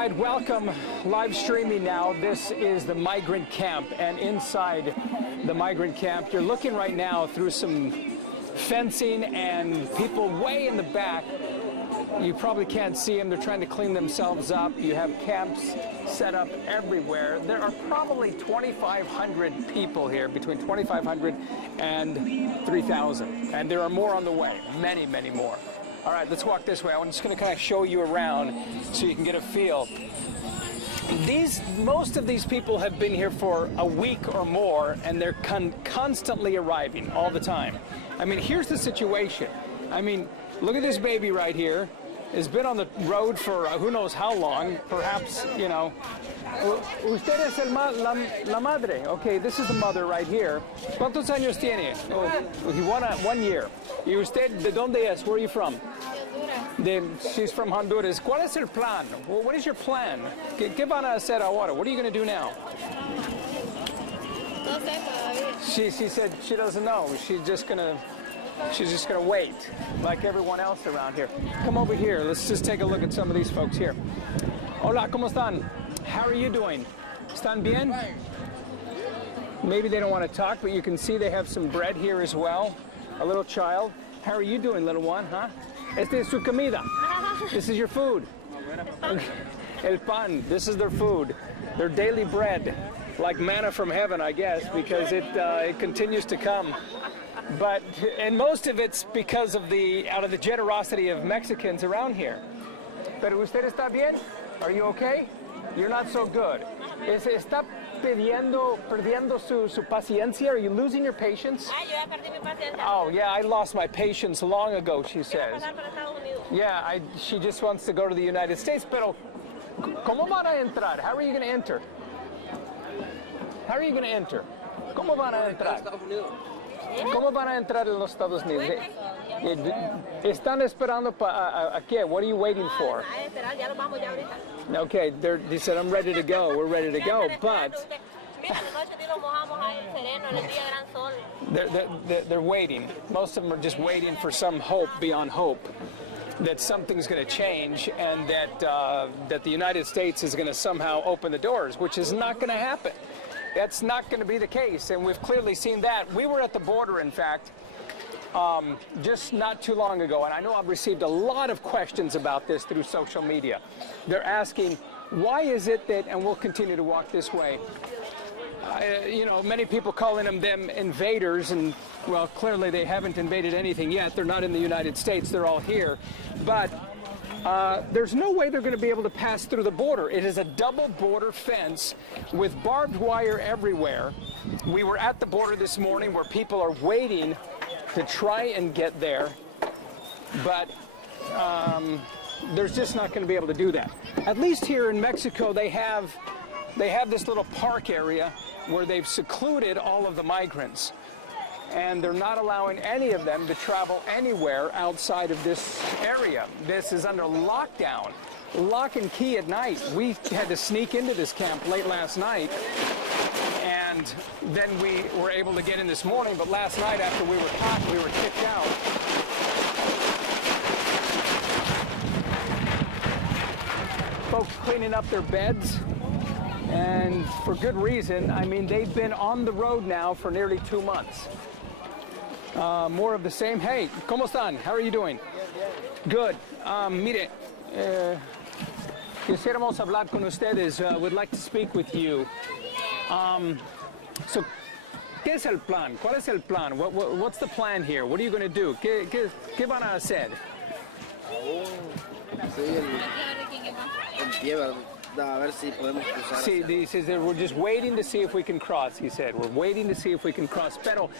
right, welcome. Live streaming now. This is the migrant camp, and inside the migrant camp, you're looking right now through some fencing and people way in the back. You probably can't see them. They're trying to clean themselves up. You have camps set up everywhere. There are probably 2,500 people here, between 2,500 and 3,000. And there are more on the way, many, many more. All right, let's walk this way. I'm just going to kind of show you around so you can get a feel. Most of these people have been here for a week or more, and they're constantly arriving all the time. I mean, here's the situation. I mean, look at this baby right here. It's been on the road for who knows how long, perhaps, you know. Usted es la madre. Okay, this is the mother right here. ¿Cuántos años tiene? Oh, 1 year. ¿Y usted de dónde es? Where are you from? She's from Honduras. ¿Cuál es el plan? Well, what is your plan? ¿Qué van a hacer ahora? What are you going to do now? No sé todavía. She said she doesn't know. She's just gonna wait, like everyone else around here. Come over here. Let's just take a look at some of these folks here. Hola, ¿cómo están? How are you doing? ¿Están bien? Maybe they don't want to talk, but you can see they have some bread here as well. A little child. How are you doing, little one, huh? Esta es su comida. This is your food. El pan. This is their food. Their daily bread. Like manna from heaven, I guess, because it continues to come. And most of it's because of out of the generosity of Mexicans around here. Pero usted está bien? Are you okay? You're not so good. ¿Está perdiendo su paciencia? Are you losing your patience? Yo ya perdí mi paciencia. Oh, yeah, I lost my patience long ago, she says. Yeah, she just wants to go to the United States. Pero, ¿cómo van a entrar? How are you going to enter? How are you going to enter? ¿Cómo van a entrar? ¿Cómo van a entrar en los Estados Unidos? ¿Están esperando a qué? What are you waiting for? Okay, they said, I'm ready to go. We're ready to go, but they're waiting. Most of them are just waiting for some hope beyond hope that something's going to change and that the United States is going to somehow open the doors, which is not going to happen. That's not going to be the case, and we've clearly seen that. We were at the border, in fact, just not too long ago, and I know I've received a lot of questions about this through social media. They're asking, why is it that, and we'll continue to walk this way, you know, many people calling them invaders, and, well, clearly they haven't invaded anything yet. They're not in the United States. They're all here. But there's no way they're going to be able to pass through the border. It is a double border fence with barbed wire everywhere. We were at the border this morning where people are waiting to try and get there, but there's just not going to be able to do that. At least here in Mexico, they have this little park area where they've secluded all of the migrants, and they're not allowing any of them to travel anywhere outside of this area. This is under lockdown, lock and key at night. We had to sneak into this camp late last night, and then we were able to get in this morning, but last night after we were caught, we were kicked out. Folks cleaning up their beds, and for good reason. I mean, they've been on the road now for nearly 2 months. More of the same. Hey, ¿cómo están? How are you doing? Good. Mire, quisiéramos hablar con ustedes. Would like to speak with you. So, ¿qué es el plan? ¿Cuál es el plan? What's the plan here? What are you going to do? ¿Qué van a hacer? Sí, he says that we're just waiting to see if we can cross, he said. We're waiting to see if we can cross. Pero,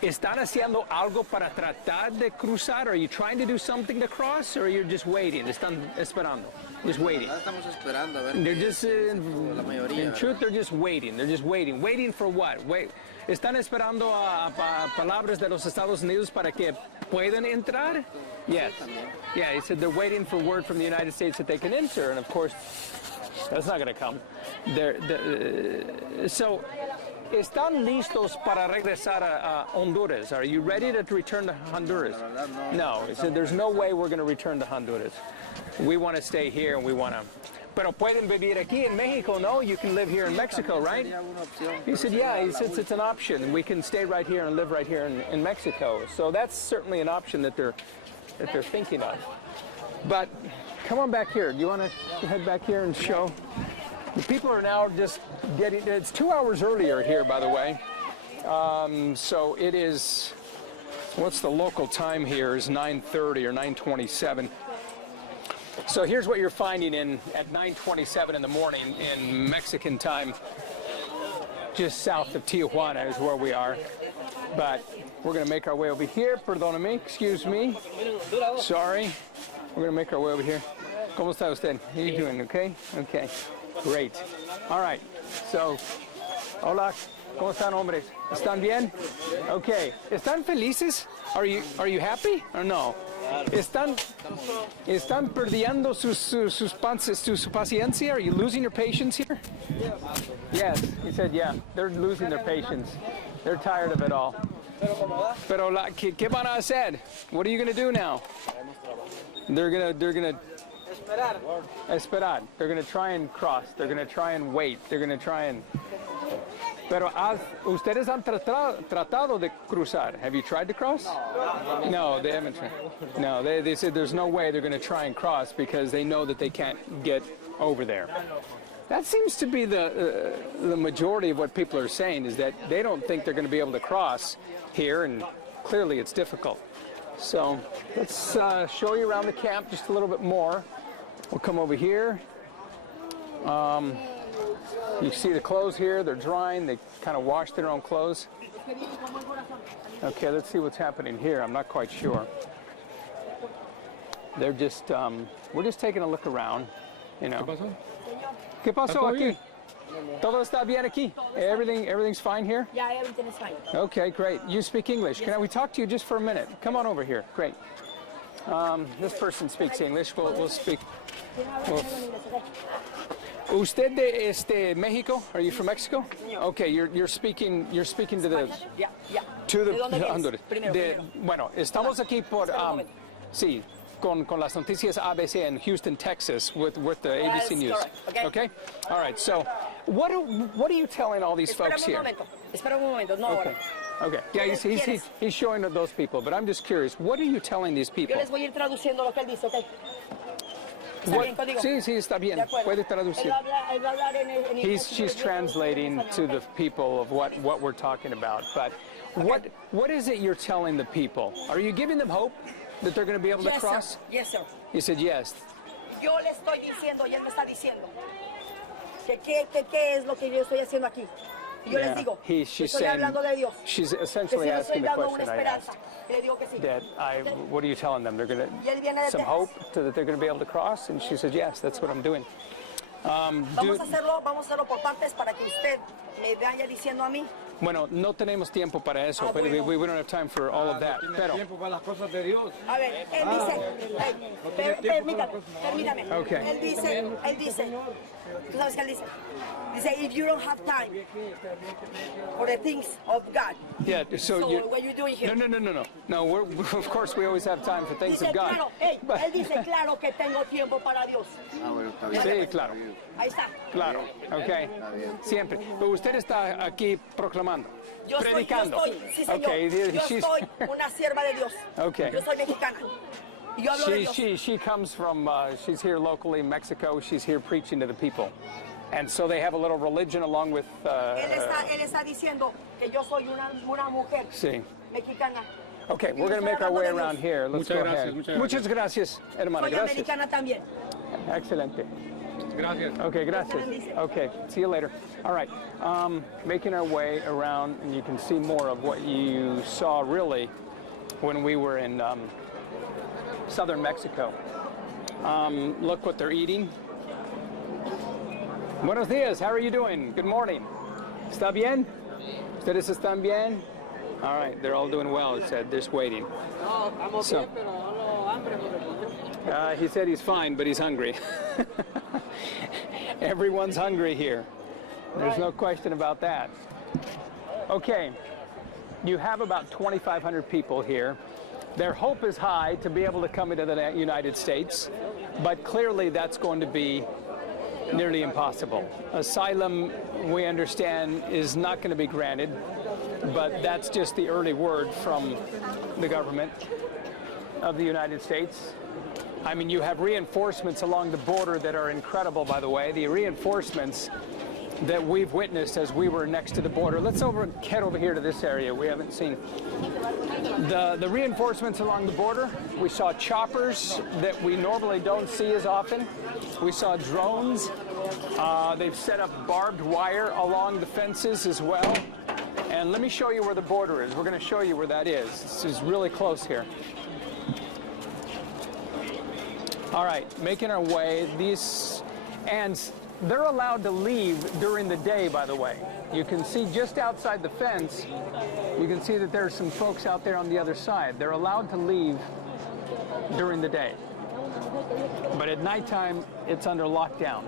¿están haciendo algo para tratar de cruzar? Are you trying to do something to cross, or you're just waiting? ¿Están esperando? Just waiting. They're just, in truth, they're just waiting. They're just waiting. Waiting for what? ¿Están esperando a palabras de los Estados Unidos para que puedan entrar? Yes. Yeah, he said they're waiting for word from the United States that they can enter, and of course, that's not going to come. So, ¿están listos para regresar a Honduras? Are you ready to return to Honduras? No. He said there's no way we're going to return to Honduras. We want to stay here, and we want to Pero pueden vivir aquí in Mexico, no? You can live here in Mexico, right? He said, yeah, he says it's an option. We can stay right here and live right here in Mexico. So that's certainly an option that they're thinking of. But come on back here. Do you want to head back here and show? The people are now just getting, it's 2 hours earlier here, by the way. So it is, what's the local time here is 9:30 or 9:27. So here's what you're finding at 9:27 in the morning in Mexican time. Just south of Tijuana is where we are. But we're going to make our way over here. Perdóname, excuse me. Sorry. We're going to make our way over here. ¿Cómo está usted? How are you doing? Okay? Okay. Great. All right. So, hola. ¿Cómo están, hombres? ¿Están bien? Okay. ¿Están felices? Are you happy or no? ¿Están perdiendo su paciencia? Are you losing your patience here? Yes. He said, yeah. They're losing their patience. They're tired of it all. Pero ¿qué van a hacer? What are you going to do now? They're gonna esperar. They're gonna try and cross. They're gonna try and wait. They're gonna try and. Pero ustedes han tratado de cruzar. Have you tried to cross? No, they haven't tried. No, they said there's no way they're gonna try and cross because they know that they can't get over there. That seems to be the majority of what people are saying, is that they don't think they're going to be able to cross here, and clearly it's difficult. So let's show you around the camp just a little bit more. We'll come over here. You see the clothes here, they're drying, they kind of wash their own clothes. Okay, let's see what's happening here. I'm not quite sure. They're just, we're just taking a look around, you know. ¿Qué pasó aquí? Todo está bien aquí? Everything's fine here? Yeah, everything is fine. Okay, great. You speak English. Can we talk to you just for a minute? Come on over here. Great. This person speaks English. We'll speak. ¿Usted de Mexico? Are you from Mexico? Okay, you're speaking to the Honduras. Bueno, estamos aquí por sí. Con las noticias ABC in Houston, Texas, with the ABC News. Okay. All right. So, what are you telling all these folks here? Espera un momento, no ahora. Okay. Yeah, he's showing those people, but I'm just curious. What are you telling these people? Yo les voy a ir traduciendo lo que él dice, ¿ok? ¿Está bien contigo? Sí, está bien. Puede traducir. Él va a hablar en She's translating to the people of what we're talking about. But what is it you're telling the people? Are you giving them hope that they're going to be able to cross? Sir. Yes, sir. He said yes. Yo le estoy diciendo, y él me está diciendo, que qué es lo que yo estoy haciendo aquí. Y yo les digo, estoy hablando de Dios. She's essentially asking the question I asked. That what are you telling them? They're going to some hope that they're going to be able to cross? And she said, yes, that's what I'm doing. Vamos a hacerlo por partes para que usted me vaya diciendo a mí. Bueno, no tenemos tiempo para eso, pero we don't have time for all of that. Pero, a ver, él dice, permítame. Okay. Él dice, ¿tú sabes qué él dice? Dice, if you don't have time for the things of God. Yeah, so what are you doing here? No, of course we always have time for things Dice, of God. claro, él dice, claro que tengo tiempo para Dios. Sí, claro. Ahí está. Claro, ok. Siempre. Pero usted está aquí proclamando, predicando. Sí, señor. Okay, yo soy una sierva de Dios. Okay. Yo soy mexicana. Y yo hablo de Dios. She comes from, she's here locally in Mexico. She's here preaching to the people. And so they have a little religion along with... él está diciendo que yo soy una mujer mexicana. Okay, we're going to make our way around here. Let's go ahead. Muchas gracias, hermana. Soy americana también. Excelente. Gracias. Okay, gracias. Okay, see you later. All right, making our way around, and you can see more of what you saw really when we were in southern Mexico. Look what they're eating. Buenos días, how are you doing? Good morning. ¿Está bien? ¿Ustedes están bien? All right, they're all doing well, it said. They're just waiting. So, he said he's fine, but he's hungry. Everyone's hungry here. There's no question about that. Okay, you have about 2,500 people here. Their hope is high to be able to come into the United States, but clearly that's going to be nearly impossible. Asylum, we understand, is not going to be granted, but that's just the early word from the government of the United States. I mean, you have reinforcements along the border that are incredible, by the way. The reinforcements that we've witnessed as we were next to the border. Let's head over here to this area we haven't seen. The reinforcements along the border. We saw choppers that we normally don't see as often. We saw drones. They've set up barbed wire along the fences as well. And let me show you where the border is. We're going to show you where that is. This is really close here. All right, making our way. And they're allowed to leave during the day, by the way. You can see just outside the fence, you can see that there's some folks out there on the other side. They're allowed to leave during the day. But at nighttime, it's under lockdown.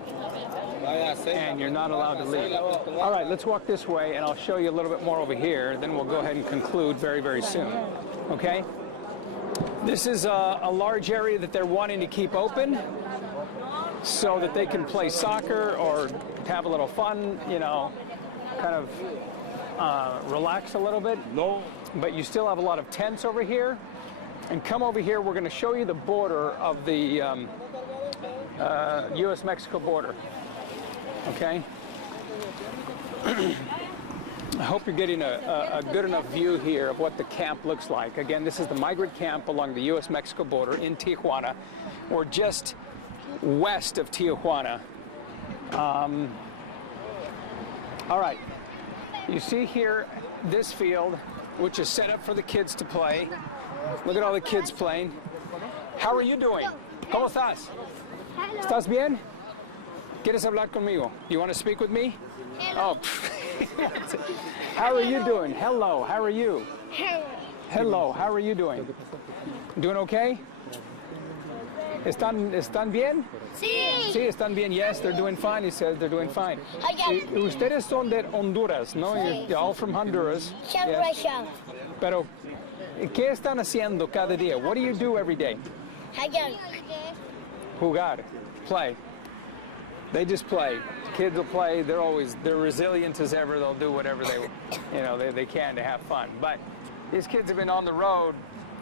And you're not allowed to leave. All right, let's walk this way, and I'll show you a little bit more over here. Then we'll go ahead and conclude very, very soon. Okay? This is a large area that they're wanting to keep open so that they can play soccer or have a little fun, you know, kind of relax a little bit. No. But you still have a lot of tents over here. And come over here, we're going to show you the border of the U.S.-Mexico border. Okay? I hope you're getting a good enough view here of what the camp looks like. Again, this is the migrant camp along the U.S.-Mexico border in Tijuana. We're just west of Tijuana. All right. You see here this field, which is set up for the kids to play. Look at all the kids playing. How are you doing? ¿Cómo estás? ¿Estás bien? ¿Quieres hablar conmigo? You want to speak with me? Oh. How are you doing? Hello, how are you? Hello, how are you doing? Doing okay? ¿Están bien? Sí. Sí, están bien. Yes, they're doing fine. He says they're doing fine. Ustedes son de Honduras, ¿no? Sí. You're all from Honduras. Yes. Pero, ¿qué están haciendo cada día? What do you do every day? Jugar. Play. They just play. Kids will play. They're resilient as ever. They'll do whatever they can to have fun. But these kids have been on the road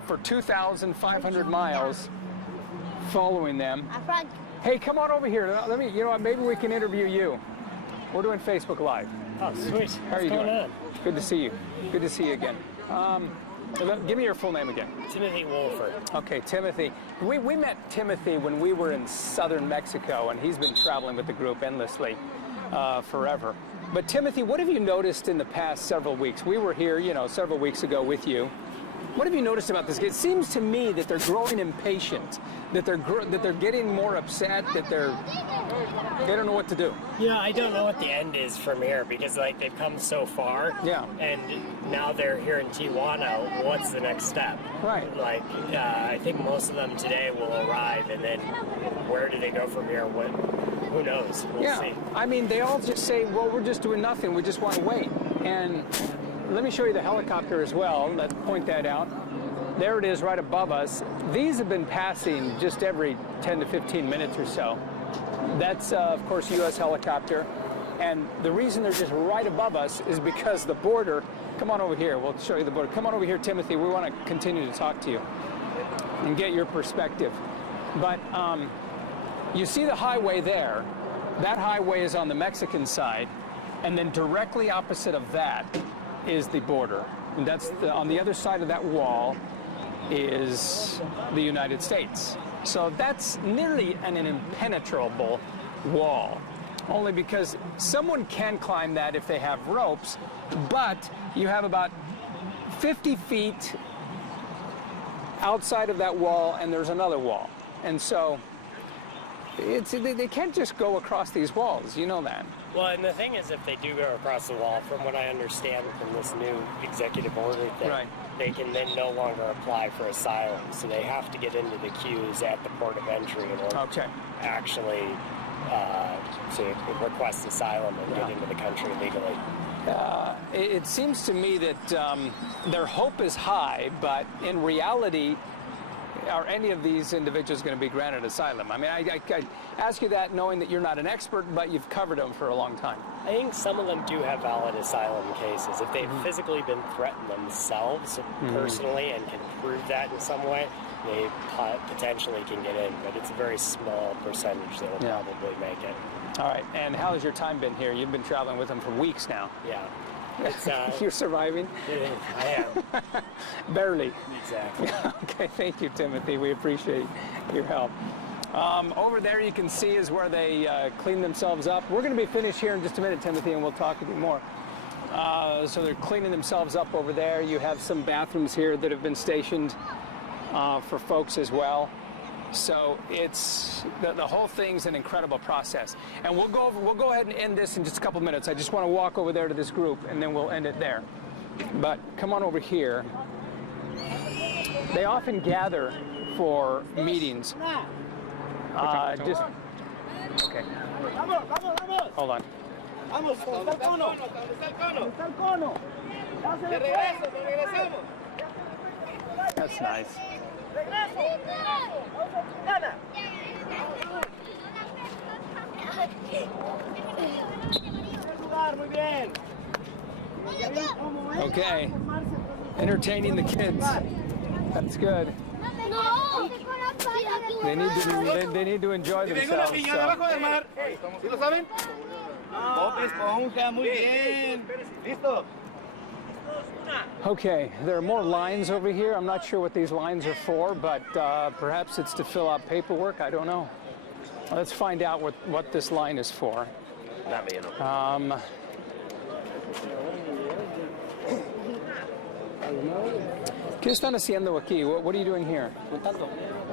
for 2,500 miles following them. Hey, come on over here. Let me, you know what, maybe we can interview you. We're doing Facebook Live. Oh, sweet. How are you doing? Good to see you. Good to see you again. Give me your full name again. Timothy Wolford. Okay, Timothy. We met Timothy when we were in southern Mexico, and he's been traveling with the group endlessly forever. But Timothy, what have you noticed in the past several weeks? We were here, you know, several weeks ago with you. What have you noticed about this? It seems to me that they're growing impatient, that they're getting more upset, that they don't know what to do. Yeah, I don't know what the end is from here because like they've come so far. Yeah. And now they're here in Tijuana. What's the next step? Right. Like I think most of them today will arrive, and then where do they go from here? Who knows? We'll see. I mean, they all just say, well, we're just doing nothing. We just want to wait. And let me show you the helicopter as well. Let's point that out. There it is right above us. These have been passing just every 10 to 15 minutes or so. That's, of course, U.S. helicopter. And the reason they're just right above us is because the border, come on over here, we'll show you the border. Come on over here, Timothy. We want to continue to talk to you and get your perspective. But you see the highway there. That highway is on the Mexican side. And then directly opposite of that is the border. And that's on the other side of that wall is the United States. So that's nearly an impenetrable wall, only because someone can climb that if they have ropes, but you have about 50 feet outside of that wall, and there's another wall. And so they can't just go across these walls, you know that. Well, and the thing is, if they do go across the wall, from what I understand from this new executive order thing, right, they can then no longer apply for asylum. So they have to get into the queues at the port of entry in order to actually to request asylum and get into the country legally. It seems to me that their hope is high, but in reality, are any of these individuals going to be granted asylum? I mean, I ask you that knowing that you're not an expert, but you've covered them for a long time. I think some of them do have valid asylum cases. If they've physically been threatened themselves personally and can prove that in some way, they potentially can get in, but it's a very small percentage that will probably make it. All right, and how has your time been here? You've been traveling with them for weeks now. Yeah. It's, you're surviving? I am. Barely. Exactly. Okay, thank you, Timothy. We appreciate your help. Over there you can see is where they clean themselves up. We're going to be finished here in just a minute, Timothy, and we'll talk with you more. So they're cleaning themselves up over there. You have some bathrooms here that have been stationed for folks as well. So it's the whole thing's an incredible process. And we'll go ahead and end this in just a couple minutes. I just want to walk over there to this group, and then we'll end it there. But come on over here. They often gather for meetings. Just okay. Hold on. That's nice. Okay. Entertaining the kids. That's good. They need to enjoy themselves. So. Okay, there are more lines over here. I'm not sure what these lines are for, but perhaps it's to fill out paperwork. I don't know. Let's find out what this line is for. ¿Qué están haciendo aquí? What are you doing here?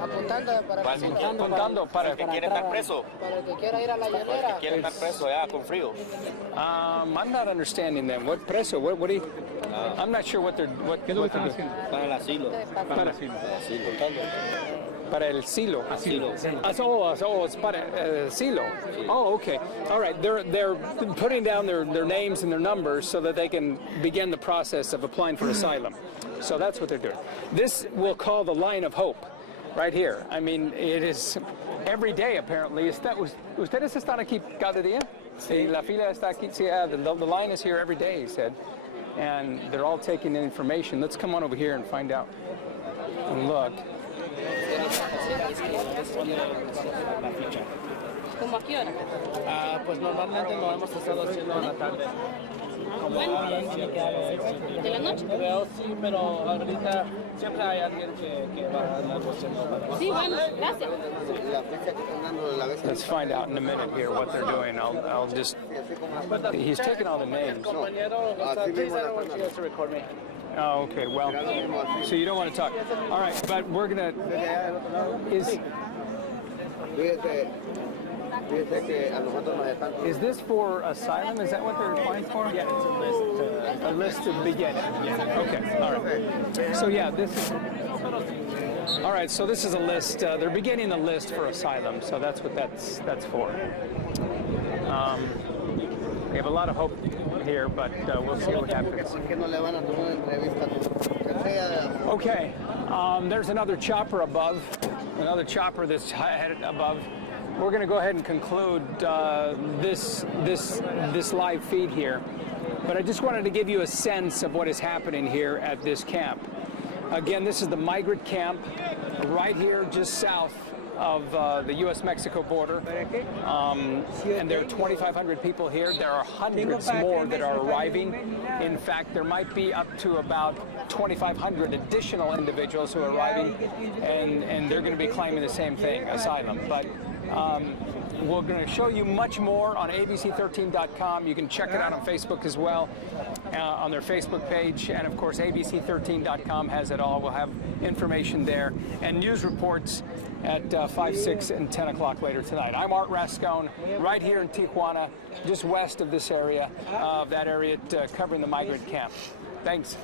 Apuntando para el que quiere estar preso. Para el que quiera ir a la llanera. Para el que quiere estar preso allá con frío. I'm not understanding them. What preso? What do you? I'm not sure what they're doing. Para el asilo. Para el silo. Asilo. Oh, it's para silo. Oh, okay. All right. They're putting down their names and their numbers so that they can begin the process of applying for asylum. So that's what they're doing. This we'll call the line of hope, right here. I mean, it is every day apparently. ¿Ustedes están aquí cada día? Sí. La fila está aquí. Sí, the line is here every day, he said. And they're all taking in information. Let's come on over here and find out. And look. ¿Cómo a qué hora? Pues normalmente lo hemos estado haciendo en la tarde. ¿De la noche? Sí, pero ahorita siempre hay alguien que va a andar haciendo para... Sí, bueno, gracias. Let's find out in a minute here what they're doing. I'll just... He's taking all the names. Please, I don't want you guys to record me. Oh, okay. Well, so you don't want to talk. All right, but we're going to... Is this for asylum? Is that what they're applying for? Yeah, it's a list. A list to begin. Yeah. Okay. All right. So yeah, this is. All right. So this is a list. They're beginning a list for asylum. So that's what that's for. We have a lot of hope here, but we'll see what happens. Okay. There's another chopper above. Another chopper that's headed above. We're going to go ahead and conclude this live feed here, but I just wanted to give you a sense of what is happening here at this camp. Again, this is the migrant camp right here just south of the U.S.-Mexico border, and there are 2,500 people here. There are hundreds more that are arriving. In fact, there might be up to about 2,500 additional individuals who are arriving, and they're going to be claiming the same thing, asylum. But we're going to show you much more on abc13.com. You can check it out on Facebook as well, on their Facebook page. And of course, abc13.com has it all. We'll have information there and news reports at 5, 6, and 10 o'clock later tonight. I'm Art Rascone, right here in Tijuana, just west of this area, covering the migrant camp. Thanks.